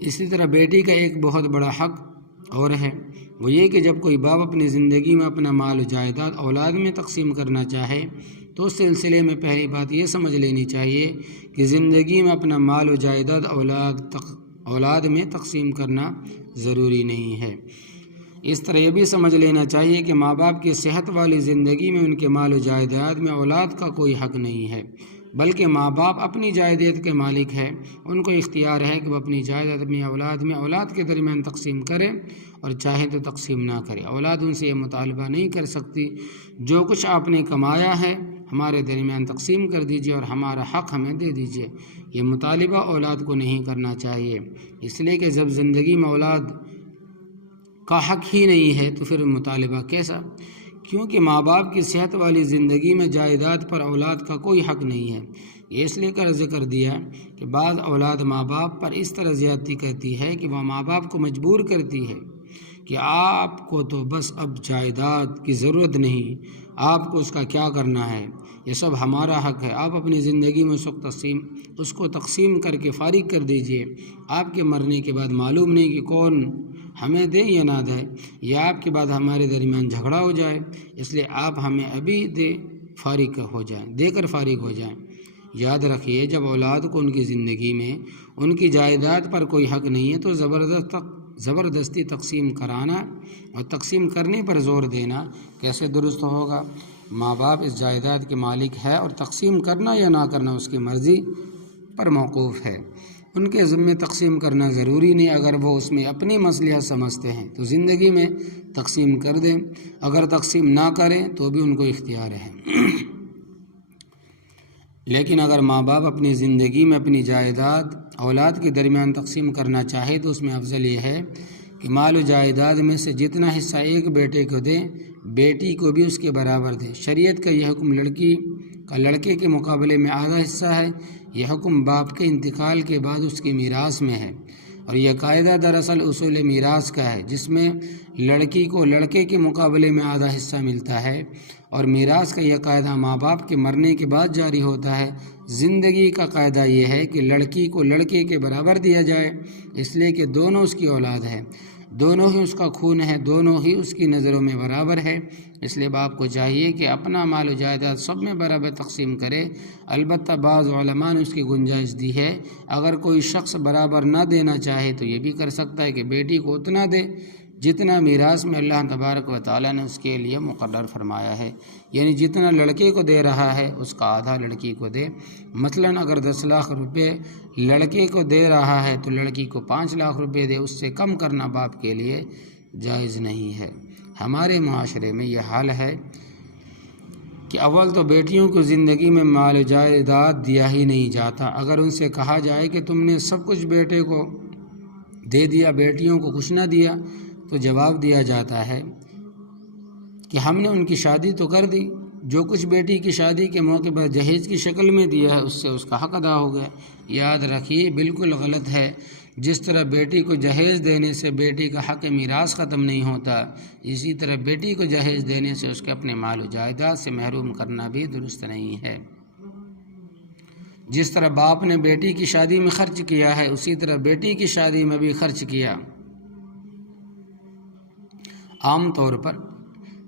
اسی طرح بیٹی کا ایک بہت بڑا حق اور ہے، وہ یہ کہ جب کوئی باپ اپنی زندگی میں اپنا مال و جائیداد اولاد میں تقسیم کرنا چاہے تو اس سلسلے میں پہلی بات یہ سمجھ لینی چاہیے کہ زندگی میں اپنا مال و جائیداد اولاد میں تقسیم کرنا ضروری نہیں ہے۔ اس طرح یہ بھی سمجھ لینا چاہیے کہ ماں باپ کی صحت والی زندگی میں ان کے مال و جائیداد میں اولاد کا کوئی حق نہیں ہے، بلکہ ماں باپ اپنی جائیداد کے مالک ہیں، ان کو اختیار ہے کہ وہ اپنی جائیداد اپنی اولاد میں اولاد کے درمیان تقسیم کرے اور چاہے تو تقسیم نہ کرے۔ اولاد ان سے یہ مطالبہ نہیں کر سکتی جو کچھ آپ نے کمایا ہے ہمارے درمیان تقسیم کر دیجیے اور ہمارا حق ہمیں دے دیجیے، یہ مطالبہ اولاد کو نہیں کرنا چاہیے، اس لیے کہ جب زندگی میں اولاد کا حق ہی نہیں ہے تو پھر مطالبہ کیسا؟ کیونکہ ماں باپ کی صحت والی زندگی میں جائیداد پر اولاد کا کوئی حق نہیں ہے۔ یہ اس لیے کر ذکر دیا کہ بعض اولاد ماں باپ پر اس طرح زیادتی کرتی ہے کہ وہ ماں باپ کو مجبور کرتی ہے کہ آپ کو تو بس اب جائیداد کی ضرورت نہیں، آپ کو اس کا کیا کرنا ہے، یہ سب ہمارا حق ہے، آپ اپنی زندگی میں اس کو تقسیم کر کے فارغ کر دیجئے، آپ کے مرنے کے بعد معلوم نہیں کہ کون ہمیں دے یا نہ دے، یا آپ کے بعد ہمارے درمیان جھگڑا ہو جائے، اس لیے آپ ہمیں ابھی فارغ ہو جائیں، دے کر فارغ ہو جائیں۔ یاد رکھیے جب اولاد کو ان کی زندگی میں ان کی جائیداد پر کوئی حق نہیں ہے تو زبردستی تقسیم کرانا اور تقسیم کرنے پر زور دینا کیسے درست ہوگا؟ ماں باپ اس جائیداد کے مالک ہے اور تقسیم کرنا یا نہ کرنا اس کی مرضی پر موقوف ہے، ان کے ذمے تقسیم کرنا ضروری نہیں، اگر وہ اس میں اپنی مصلحت سمجھتے ہیں تو زندگی میں تقسیم کر دیں، اگر تقسیم نہ کریں تو بھی ان کو اختیار ہے۔ لیکن اگر ماں باپ اپنی زندگی میں اپنی جائیداد اولاد کے درمیان تقسیم کرنا چاہے تو اس میں افضل یہ ہے کہ مال و جائیداد میں سے جتنا حصہ ایک بیٹے کو دے بیٹی کو بھی اس کے برابر دے۔ شریعت کا یہ حکم لڑکی کا لڑکے کے مقابلے میں آدھا حصہ ہے، یہ حکم باپ کے انتقال کے بعد اس کی میراث میں ہے، اور یہ قاعدہ دراصل اصول میراث کا ہے جس میں لڑکی کو لڑکے کے مقابلے میں آدھا حصہ ملتا ہے، اور میراث کا یہ قاعدہ ماں باپ کے مرنے کے بعد جاری ہوتا ہے۔ زندگی کا قاعدہ یہ ہے کہ لڑکی کو لڑکے کے برابر دیا جائے، اس لیے کہ دونوں اس کی اولاد ہے، دونوں ہی اس کا خون ہے، دونوں ہی اس کی نظروں میں برابر ہے، اس لیے باپ کو چاہیے کہ اپنا مال و جائیداد سب میں برابر تقسیم کرے۔ البتہ بعض علماء نے اس کی گنجائش دی ہے، اگر کوئی شخص برابر نہ دینا چاہے تو یہ بھی کر سکتا ہے کہ بیٹی کو اتنا دے جتنا میراث میں اللہ تبارک و تعالیٰ نے اس کے لیے مقرر فرمایا ہے، یعنی جتنا لڑکے کو دے رہا ہے اس کا آدھا لڑکی کو دے۔ مثلا اگر 10 لاکھ روپے لڑکے کو دے رہا ہے تو لڑکی کو 5 لاکھ روپے دے، اس سے کم کرنا باپ کے لیے جائز نہیں ہے۔ ہمارے معاشرے میں یہ حال ہے کہ اول تو بیٹیوں کو زندگی میں مال و جائیداد دیا ہی نہیں جاتا، اگر ان سے کہا جائے کہ تم نے سب کچھ بیٹے کو دے دیا، بیٹیوں کو کچھ نہ دیا، تو جواب دیا جاتا ہے کہ ہم نے ان کی شادی تو کر دی، جو کچھ بیٹی کی شادی کے موقع پر جہیز کی شکل میں دیا ہے اس سے اس کا حق ادا ہو گیا۔ یاد رکھیے بالکل غلط ہے، جس طرح بیٹی کو جہیز دینے سے بیٹی کا حق میراث ختم نہیں ہوتا، اسی طرح بیٹی کو جہیز دینے سے اس کے اپنے مال و جائیداد سے محروم کرنا بھی درست نہیں ہے۔ جس طرح باپ نے بیٹی کی شادی میں خرچ کیا ہے، اسی طرح بیٹی کی شادی میں بھی خرچ کیا۔ عام طور پر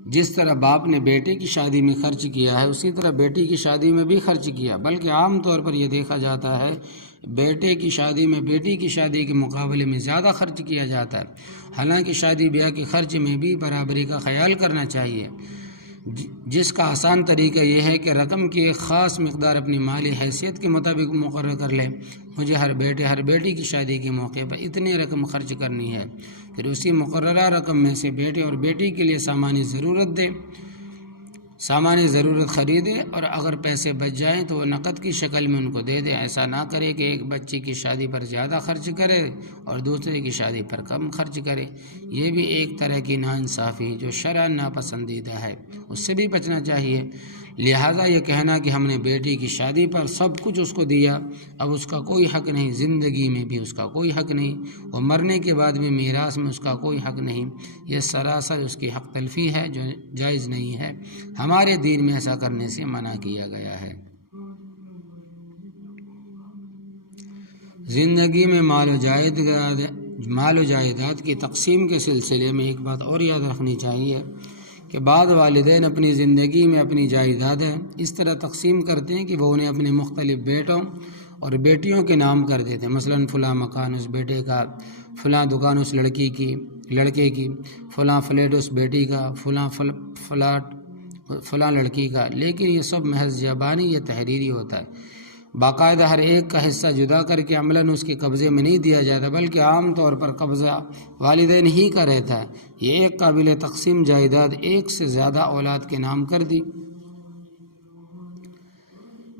جس طرح باپ نے بیٹے کی شادی میں خرچ کیا ہے، اسی طرح بیٹی کی شادی میں بھی خرچ کیا، بلکہ عام طور پر یہ دیکھا جاتا ہے بیٹے کی شادی میں بیٹی کی شادی کے مقابلے میں زیادہ خرچ کیا جاتا ہے۔ حالانکہ شادی بیاہ کے خرچ میں بھی برابری کا خیال کرنا چاہیے، جس کا آسان طریقہ یہ ہے کہ رقم کی ایک خاص مقدار اپنی مالی حیثیت کے مطابق مقرر کر لیں۔ مجھے ہر بیٹی کی شادی کے موقع پر اتنی رقم خرچ کرنی ہے، پھر اسی مقررہ رقم میں سے بیٹے اور بیٹی کے لیے سامان ضرورت خریدے، اور اگر پیسے بچ جائیں تو وہ نقد کی شکل میں ان کو دے دے۔ ایسا نہ کرے کہ ایک بچے کی شادی پر زیادہ خرچ کرے اور دوسرے کی شادی پر کم خرچ کرے۔ یہ بھی ایک طرح کی ناانصافی جو شرعاً ناپسندیدہ ہے، اس سے بھی بچنا چاہیے۔ لہٰذا یہ کہنا کہ ہم نے بیٹی کی شادی پر سب کچھ اس کو دیا، اب اس کا کوئی حق نہیں، زندگی میں بھی اس کا کوئی حق نہیں، اور مرنے کے بعد بھی میراث میں اس کا کوئی حق نہیں، یہ سراسر اس کی حق تلفی ہے جو جائز نہیں ہے۔ ہمارے دین میں ایسا کرنے سے منع کیا گیا ہے۔ زندگی میں مال و جائیداد کی تقسیم کے سلسلے میں ایک بات اور یاد رکھنی چاہیے کہ بعض والدین اپنی زندگی میں اپنی جائیدادیں اس طرح تقسیم کرتے ہیں کہ وہ انہیں اپنے مختلف بیٹوں اور بیٹیوں کے نام کر دیتے ہیں۔ مثلاً فلاں مکان اس بیٹے کا، فلاں دکان اس لڑکے کی، فلاں فلیٹ اس بیٹی کا، فلاں فلاٹ فلاں لڑکی کا، لیکن یہ سب محض زبانی یا تحریری ہوتا ہے۔ باقاعدہ ہر ایک کا حصہ جدا کر کے عملاً اس کے قبضے میں نہیں دیا جاتا، بلکہ عام طور پر قبضہ والدین ہی کا رہتا ہے۔ یہ ایک قابل تقسیم جائیداد ایک سے زیادہ اولاد کے نام کر دی۔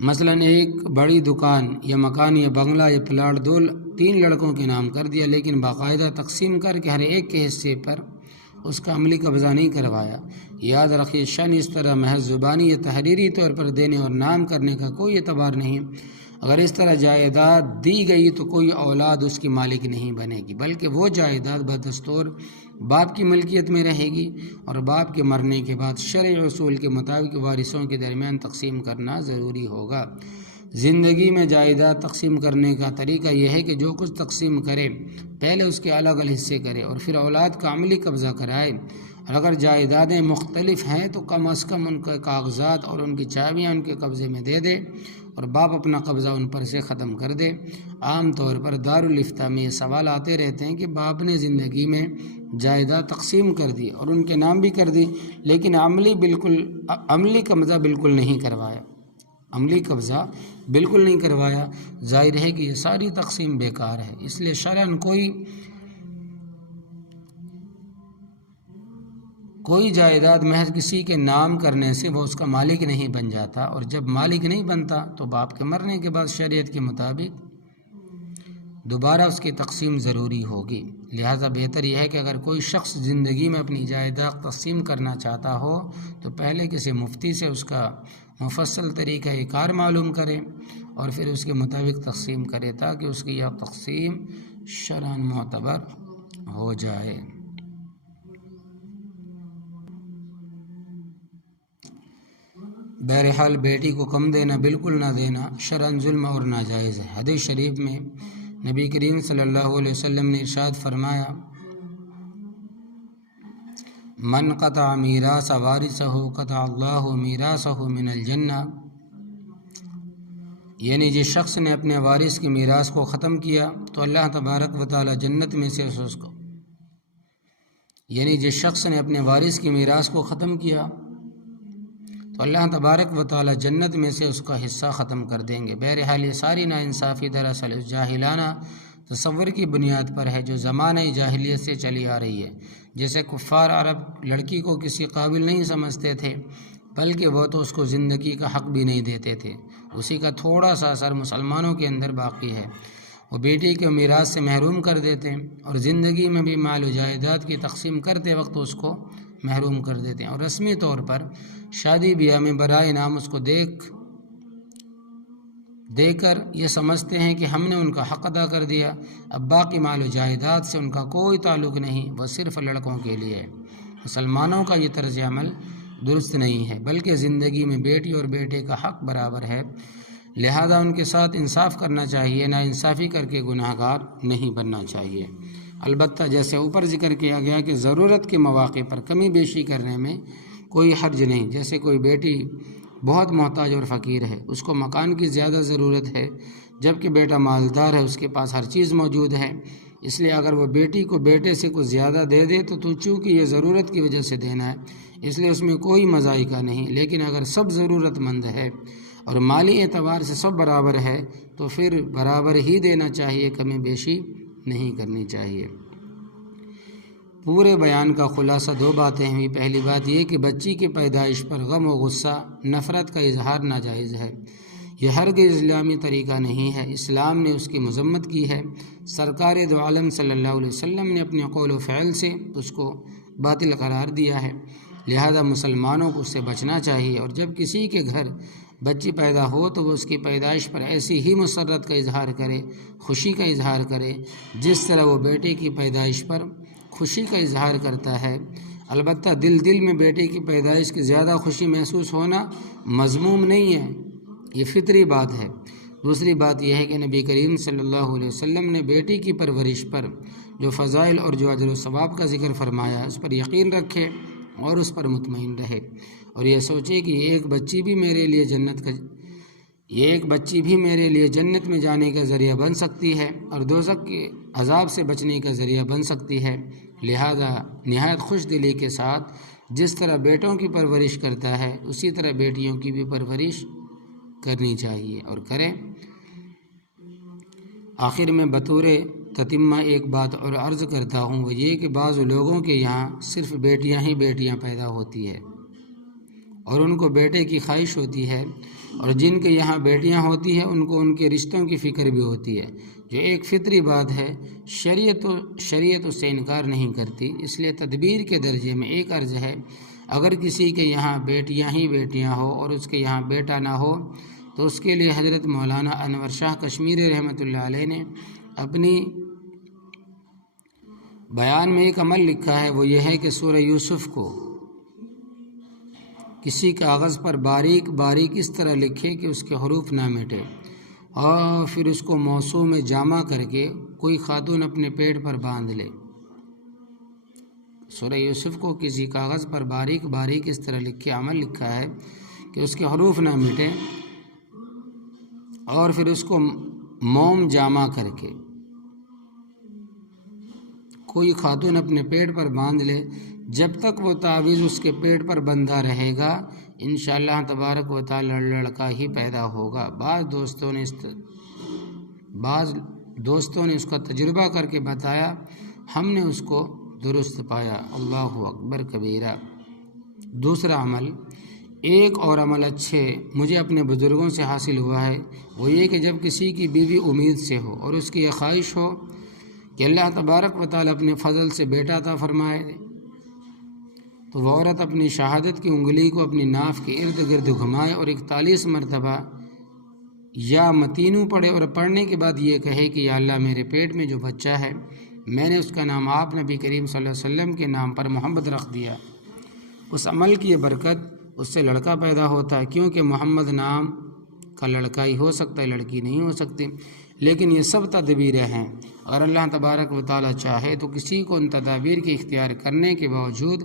مثلاً ایک بڑی دکان یا مکان یا بنگلہ یا پلاٹ 2-3 لڑکوں کے نام کر دیا، لیکن باقاعدہ تقسیم کر کے ہر ایک کے حصے پر اس کا عملی قبضہ نہیں کروایا۔ یاد رکھیے شأن اس طرح محض زبانی یا تحریری طور پر دینے اور نام کرنے کا کوئی اعتبار نہیں۔ اگر اس طرح جائیداد دی گئی تو کوئی اولاد اس کی مالک نہیں بنے گی، بلکہ وہ جائیداد بدستور باپ کی ملکیت میں رہے گی، اور باپ کے مرنے کے بعد شرعی اصول کے مطابق وارثوں کے درمیان تقسیم کرنا ضروری ہوگا۔ زندگی میں جائیداد تقسیم کرنے کا طریقہ یہ ہے کہ جو کچھ تقسیم کرے پہلے اس کے الگ الگ حصے کرے اور پھر اولاد کا عملی قبضہ کرائے، اور اگر جائیدادیں مختلف ہیں تو کم از کم ان کے کاغذات اور ان کی چابیاں ان کے قبضے میں دے دے اور باپ اپنا قبضہ ان پر سے ختم کر دے۔ عام طور پر دارالافتاء میں یہ سوال آتے رہتے ہیں کہ باپ نے زندگی میں جائیداد تقسیم کر دی اور ان کے نام بھی کر دی، لیکن عملی قبضہ بالکل نہیں کروایا، ظاہر ہے کہ یہ ساری تقسیم بیکار ہے۔ اس لیے شرعاً کوئی جائیداد محض کسی کے نام کرنے سے وہ اس کا مالک نہیں بن جاتا، اور جب مالک نہیں بنتا تو باپ کے مرنے کے بعد شریعت کے مطابق دوبارہ اس کی تقسیم ضروری ہوگی۔ لہٰذا بہتر یہ ہے کہ اگر کوئی شخص زندگی میں اپنی جائیداد تقسیم کرنا چاہتا ہو تو پہلے کسی مفتی سے اس کا مفصل طریقہ کار معلوم کرے اور پھر اس کے مطابق تقسیم کرے، تاکہ اس کی یہ تقسیم شرعاً معتبر ہو جائے۔ بہرحال بیٹی کو کم دینا، بالکل نہ دینا شرعاً ظلم اور ناجائز ہے۔ حدیث شریف میں نبی کریم صلی اللہ علیہ وسلم نے ارشاد فرمایا، من قطع میراث وارثہ قطع اللہ میراثہ من الجنہ، یعنی جس شخص نے اپنے وارث کی میراث کو ختم کیا تو اللہ تبارک و تعالی جنت میں سے اللہ تبارک و تعالی جنت میں سے اس کا حصہ ختم کر دیں گے۔ بہرحال یہ ساری ناانصافی دراصل اس جاہلانہ تصور کی بنیاد پر ہے جو زمانہ جاہلیت سے چلی آ رہی ہے۔ جیسے کفار عرب لڑکی کو کسی قابل نہیں سمجھتے تھے، بلکہ وہ تو اس کو زندگی کا حق بھی نہیں دیتے تھے۔ اسی کا تھوڑا سا اثر مسلمانوں کے اندر باقی ہے۔ وہ بیٹی کو میراث سے محروم کر دیتے ہیں، اور زندگی میں بھی مال و جائیداد کی تقسیم کرتے وقت اس کو محروم کر دیتے ہیں، اور رسمی طور پر شادی بیاہ میں برائے نام اس کو دے کر یہ سمجھتے ہیں کہ ہم نے ان کا حق ادا کر دیا، اب باقی مال و جائیداد سے ان کا کوئی تعلق نہیں، وہ صرف لڑکوں کے لیے ہے۔ مسلمانوں کا یہ طرز عمل درست نہیں ہے، بلکہ زندگی میں بیٹی اور بیٹے کا حق برابر ہے، لہذا ان کے ساتھ انصاف کرنا چاہیے، نا انصافی کر کے گناہ گار نہیں بننا چاہیے۔ البتہ جیسے اوپر ذکر کیا گیا کہ ضرورت کے مواقع پر کمی بیشی کرنے میں کوئی حرج نہیں، جیسے کوئی بیٹی بہت محتاج اور فقیر ہے، اس کو مکان کی زیادہ ضرورت ہے، جبکہ بیٹا مالدار ہے، اس کے پاس ہر چیز موجود ہے، اس لیے اگر وہ بیٹی کو بیٹے سے کچھ زیادہ دے دے تو چونکہ یہ ضرورت کی وجہ سے دینا ہے، اس لیے اس میں کوئی مذائقہ نہیں، لیکن اگر سب ضرورت مند ہے اور مالی اعتبار سے سب برابر ہے تو پھر برابر ہی دینا چاہیے، کمی بیشی نہیں کرنی چاہیے۔ پورے بیان کا خلاصہ دو باتیں ہوئی۔ پہلی بات یہ کہ بچی کی پیدائش پر غم و غصہ، نفرت کا اظہار ناجائز ہے، یہ ہرگز اسلامی طریقہ نہیں ہے، اسلام نے اس کی مذمت کی ہے، سرکار دو عالم صلی اللہ علیہ وسلم نے اپنے قول و فعل سے اس کو باطل قرار دیا ہے، لہذا مسلمانوں کو اس سے بچنا چاہیے، اور جب کسی کے گھر بچی پیدا ہو تو وہ اس کی پیدائش پر ایسی ہی مسرت کا اظہار کرے، خوشی کا اظہار کرے، جس طرح وہ بیٹے کی پیدائش پر خوشی کا اظہار کرتا ہے۔ البتہ دل میں بیٹے کی پیدائش کی زیادہ خوشی محسوس ہونا مذموم نہیں ہے، یہ فطری بات ہے۔ دوسری بات یہ ہے کہ نبی کریم صلی اللہ علیہ وسلم نے بیٹی کی پرورش پر جو فضائل اور جو اجر و ثواب کا ذکر فرمایا، اس پر یقین رکھے اور اس پر مطمئن رہے، اور یہ سوچے کہ ایک بچی بھی میرے لیے جنت میں جانے کا ذریعہ بن سکتی ہے اور دوزخ کے عذاب سے بچنے کا ذریعہ بن سکتی ہے، لہذا نہایت خوش دلی کے ساتھ جس طرح بیٹوں کی پرورش کرتا ہے اسی طرح بیٹیوں کی بھی پرورش کرنی چاہیے اور کریں۔ آخر میں بطور تتمہ ایک بات اور عرض کرتا ہوں، وہ یہ کہ بعض لوگوں کے یہاں صرف بیٹیاں ہی بیٹیاں پیدا ہوتی ہے اور ان کو بیٹے کی خواہش ہوتی ہے، اور جن کے یہاں بیٹیاں ہوتی ہیں ان کو ان کے رشتوں کی فکر بھی ہوتی ہے، جو ایک فطری بات ہے، شریعت اس سے انکار نہیں کرتی۔ اس لیے تدبیر کے درجے میں ایک عرض ہے، اگر کسی کے یہاں بیٹیاں ہی بیٹیاں ہو اور اس کے یہاں بیٹا نہ ہو تو اس کے لیے حضرت مولانا انور شاہ کشمیری رحمۃ اللہ علیہ نے اپنی بیان میں ایک عمل لکھا ہے، وہ یہ ہے کہ سورہ یوسف کو کسی کاغذ پر باریک باریک اس طرح لکھے کہ اس کے حروف نہ مٹے، اور پھر اس کو موسوں میں جامع کر کے کوئی خاتون اپنے پیٹ پر باندھ لے۔ سورہ یوسف کو کسی کاغذ پر باریک باریک اس طرح لکھے عمل لکھا ہے کہ اس کے حروف نہ مٹے، اور پھر اس کو موم جامع کر کے کوئی خاتون اپنے پیٹ پر باندھ لے، جب تک وہ تعویذ اس کے پیٹ پر بندھا رہے گا انشاءاللہ تبارک و تعالی لڑکا ہی پیدا ہوگا۔ بعض دوستوں نے اس کا تجربہ کر کے بتایا، ہم نے اس کو درست پایا، اللہ اکبر کبیرہ۔ دوسرا عمل، ایک اور عمل اچھے مجھے اپنے بزرگوں سے حاصل ہوا ہے، وہ یہ کہ جب کسی کی بیوی امید سے ہو اور اس کی یہ خواہش ہو کہ اللہ تبارک و تعالی اپنے فضل سے بیٹا عطا فرمائے، تو وہ عورت اپنی شہادت کی انگلی کو اپنی ناف کے ارد گرد گھمائے اور 41 مرتبہ یا متینو پڑھے، اور پڑھنے کے بعد یہ کہے کہ یا اللہ میرے پیٹ میں جو بچہ ہے میں نے اس کا نام آپ نبی کریم صلی اللہ علیہ وسلم کے نام پر محمد رکھ دیا۔ اس عمل کی یہ برکت، اس سے لڑکا پیدا ہوتا ہے، کیونکہ محمد نام کا لڑکا ہی ہو سکتا ہے، لڑکی نہیں ہو سکتی۔ لیکن یہ سب تدبیریں ہیں، اگر اللہ تبارک و تعالی چاہے تو کسی کو ان تدابیر کے اختیار کرنے کے باوجود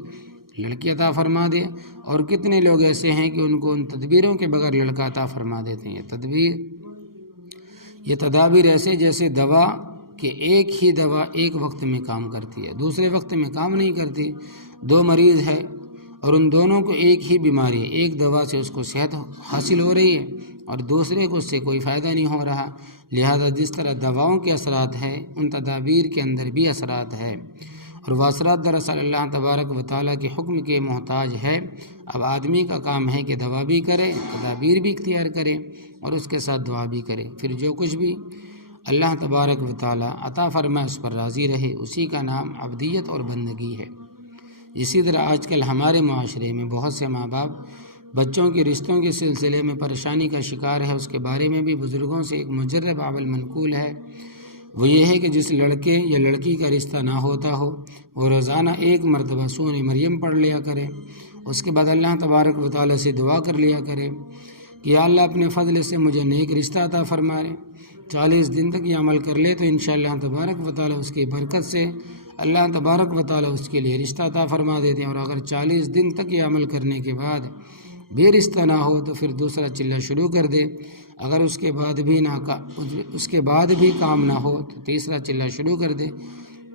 لڑکی عطا فرما دے، اور کتنے لوگ ایسے ہیں کہ ان کو ان تدبیروں کے بغیر لڑکا عطا فرما دیتے ہیں۔ یہ تدابیر ایسے جیسے دوا کہ ایک ہی دوا ایک وقت میں کام کرتی ہے، دوسرے وقت میں کام نہیں کرتی۔ دو مریض ہے اور ان دونوں کو ایک ہی بیماری ہے، ایک دوا سے اس کو صحت حاصل ہو رہی ہے اور دوسرے کو اس سے کوئی فائدہ نہیں ہو رہا، لہذا جس طرح دواؤں کے اثرات ہیں ان تدابیر کے اندر بھی اثرات ہے، اور وہ اثرات دراصل اللہ تبارک و تعالیٰ کے حکم کے محتاج ہے۔ اب آدمی کا کام ہے کہ دوا بھی کرے، تدابیر بھی اختیار کرے اور اس کے ساتھ دعا بھی کرے، پھر جو کچھ بھی اللہ تبارک و تعالی عطا فرمائے اس پر راضی رہے، اسی کا نام عبدیت اور بندگی ہے۔ اسی طرح آج کل ہمارے معاشرے میں بہت سے ماں باپ بچوں کے رشتوں کے سلسلے میں پریشانی کا شکار ہے۔ اس کے بارے میں بھی بزرگوں سے ایک مجرب عمل منقول ہے، وہ یہ ہے کہ جس لڑکے یا لڑکی کا رشتہ نہ ہوتا ہو وہ روزانہ ایک مرتبہ سورہ مریم پڑھ لیا کرے، اس کے بعد اللہ تبارک و تعالی سے دعا کر لیا کرے کہ یا اللہ اپنے فضل سے مجھے نیک رشتہ عطا فرمائے۔ 40 دن تک یہ عمل کر لے تو انشاءاللہ تبارک و تعالی اس کی برکت سے اللہ تبارک و تعالی اس کے لیے رشتہ عطا فرما دیتے ہیں۔ اور اگر 40 دن تک یہ عمل کرنے کے بعد بھی رشتہ نہ ہو تو پھر دوسرا چلہ شروع کر دے، اگر اس کے بعد بھی کام نہ ہو تو تیسرا چلہ شروع کر دے۔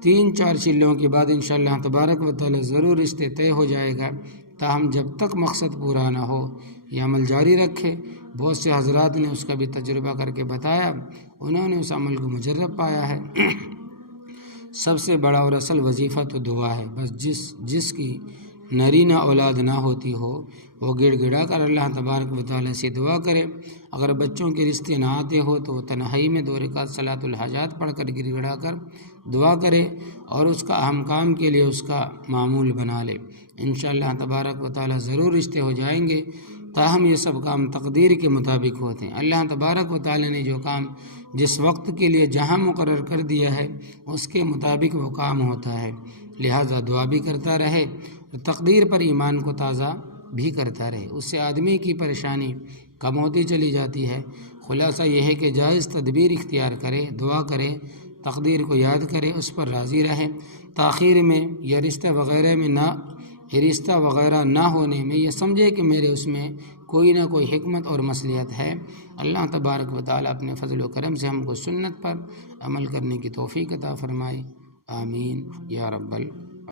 3-4 چلوں کے بعد انشاءاللہ تبارک و تعالی ضرور رشتے طے ہو جائے گا، تاہم جب تک مقصد پورا نہ ہو یہ عمل جاری رکھے۔ بہت سے حضرات نے اس کا بھی تجربہ کر کے بتایا، انہوں نے اس عمل کو مجرب پایا ہے۔ سب سے بڑا اور اصل وظیفہ تو دعا ہے، بس جس کی نرینہ اولاد نہ ہوتی ہو وہ گڑ گڑا کر اللہ تبارک و تعالی سے دعا کرے۔ اگر بچوں کے رشتے نہ آتے ہو تو وہ تنہائی میں 2 رکعت صلاۃ الحاجات پڑھ کر گڑ گڑا کر دعا کرے اور اس کا اہم کام کے لیے اس کا معمول بنا لے۔ انشاءاللہ تبارک و تعالی ضرور رشتے ہو جائیں گے، تاہم یہ سب کام تقدیر کے مطابق ہوتے ہیں۔ اللہ تبارک و تعالی نے جو کام جس وقت کے لیے جہاں مقرر کر دیا ہے اس کے مطابق وہ کام ہوتا ہے، لہٰذا دعا بھی کرتا رہے اور تقدیر پر ایمان کو تازہ بھی کرتا رہے، اس سے آدمی کی پریشانی کم ہوتی چلی جاتی ہے۔ خلاصہ یہ ہے کہ جائز تدبیر اختیار کرے، دعا کرے، تقدیر کو یاد کرے، اس پر راضی رہے، تاخیر میں یا رشتہ وغیرہ نہ ہونے میں یہ سمجھے کہ میرے اس میں کوئی نہ کوئی حکمت اور مصلحت ہے۔ اللہ تبارک و تعالی اپنے فضل و کرم سے ہم کو سنت پر عمل کرنے کی توفیق عطا فرمائے، آمین یا رب